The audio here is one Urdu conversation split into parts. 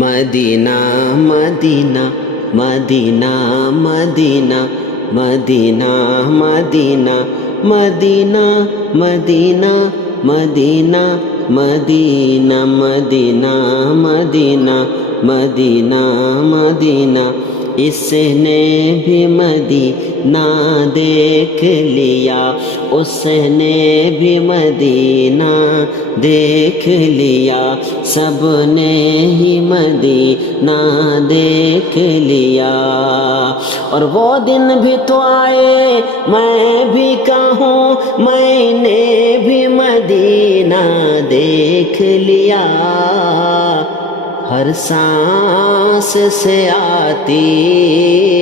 مدینہ مدینہ مدینہ مدینہ مدینہ مدینہ مدینہ مدینہ مدینہ مدینہ مدینہ مدینہ مدینہ مدینہ اس نے بھی مدینہ دیکھ لیا، اس نے بھی مدینہ دیکھ لیا، سب نے ہی مدینہ دیکھ لیا۔ اور وہ دن بھی تو آئے میں بھی کہوں میں نے بھی مدینہ دیکھ لیا، ہر سانس سے آتی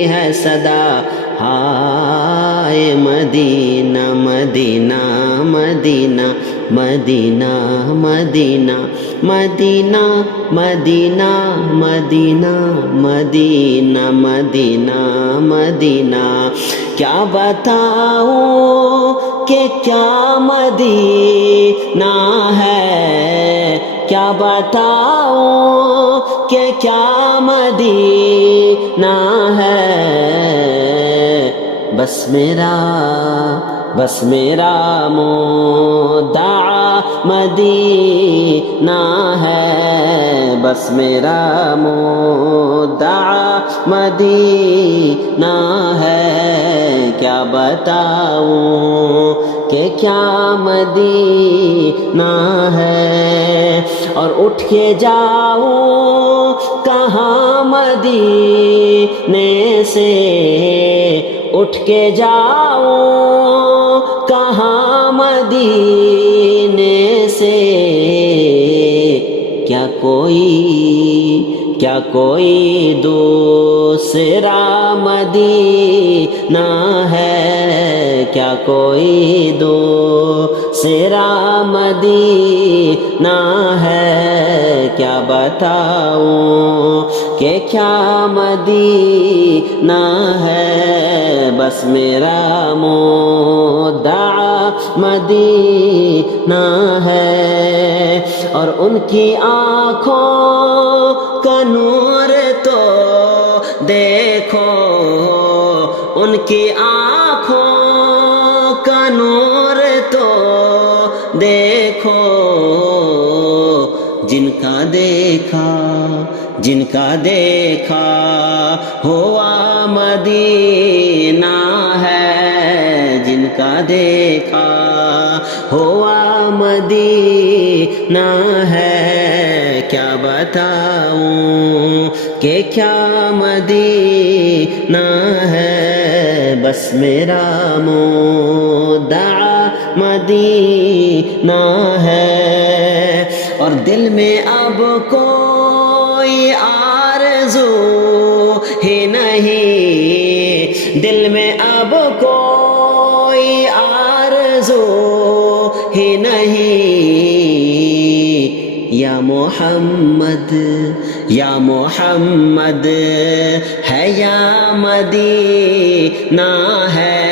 ہے صدا ہائے مدینہ مدینہ مدینہ مدینہ مدینہ مدینہ مدینہ مدینہ مدینہ مدینہ مدینہ کیا بتاؤں کہ کیا مدینہ ہے، کیا بتاؤں کہ کیا مدینہ ہے، بس میرا مدعا مدینہ ہے، بس میرا مدعا مدینہ ہے، کیا بتاؤں کہ کیا مدینہ ہے۔ اور اٹھ کے جاؤں کہاں مدینے سے، اٹھ کے جاؤں کہاں مدینے سے، کیا کوئی دوسرا مدینہ ہے، کیا کوئی دوسرا مدینہ ہے، کیا بتاؤں کہ کیا مدینہ ہے، بس میرا مدعا مدینہ ہے۔ اور ان کی آنکھوں کا نور تو دیکھو، ان کی آنکھوں کا نور تو دیکھو، جن کا دیکھا ہوا مدینہ ہے، جن کا دیکھا ہوا مدینہ ہے، کیا بتاؤں کہ کیا مدینہ ہے، بس میرا مدعا مدینہ ہے۔ اور دل میں اب کوئی آرزو ہی نہیں، دل میں اب کوئی آرزو ہی نہیں، یا محمد ہے یا مدینہ ہے،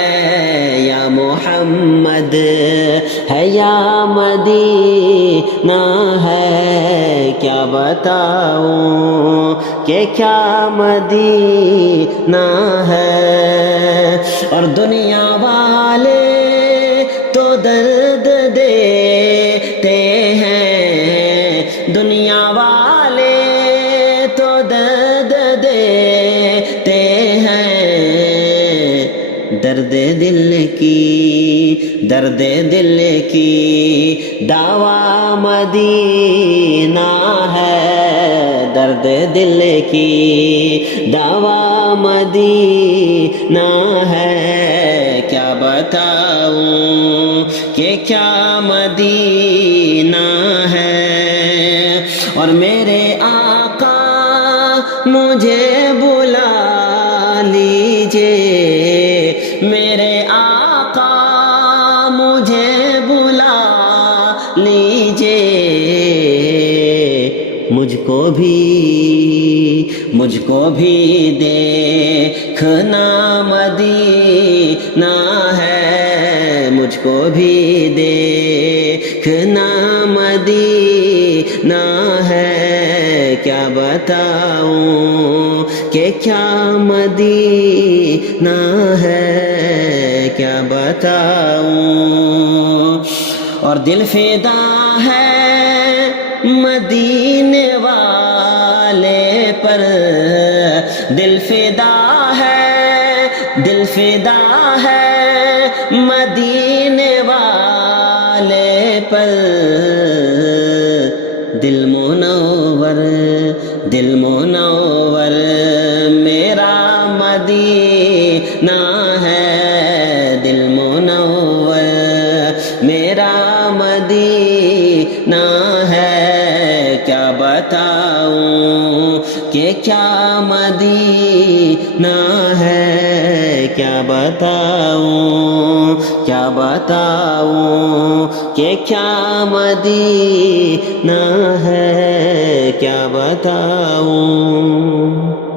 یا محمد ہے یا مدینہ ہے، کیا بتاؤں کہ کیا مدینہ ہے۔ اور دنیا والے تو درد دیتے ہیں، دنیا والے تو درد دیتے ہیں، درد دل کی دوا مدینہ ہے، درد دل کی دوا مدینہ ہے، کیا بتاؤں کہ کیا مدینہ ہے۔ اور میرے آقا مجھے بلا لیجئے، میرے آقا مجھے بلا لیجئے، مجھ کو بھی دیکھنا مدینہ ہے، مجھ کو بھی دیکھنا مدینہ ہے، کیا بتاؤں کہ کیا مدینہ ہے کیا بتاؤں اور دل فدا ہے مدینے والے پر دل فدا ہے مدینے والے پر دل منور میرا مدینہ ہے دل منور میرا مدینہ ہے کیا بتاؤں کہ کیا مدینہ ہے کیا بتاؤں کہ کیا مدینہ ہے کیا بتاؤں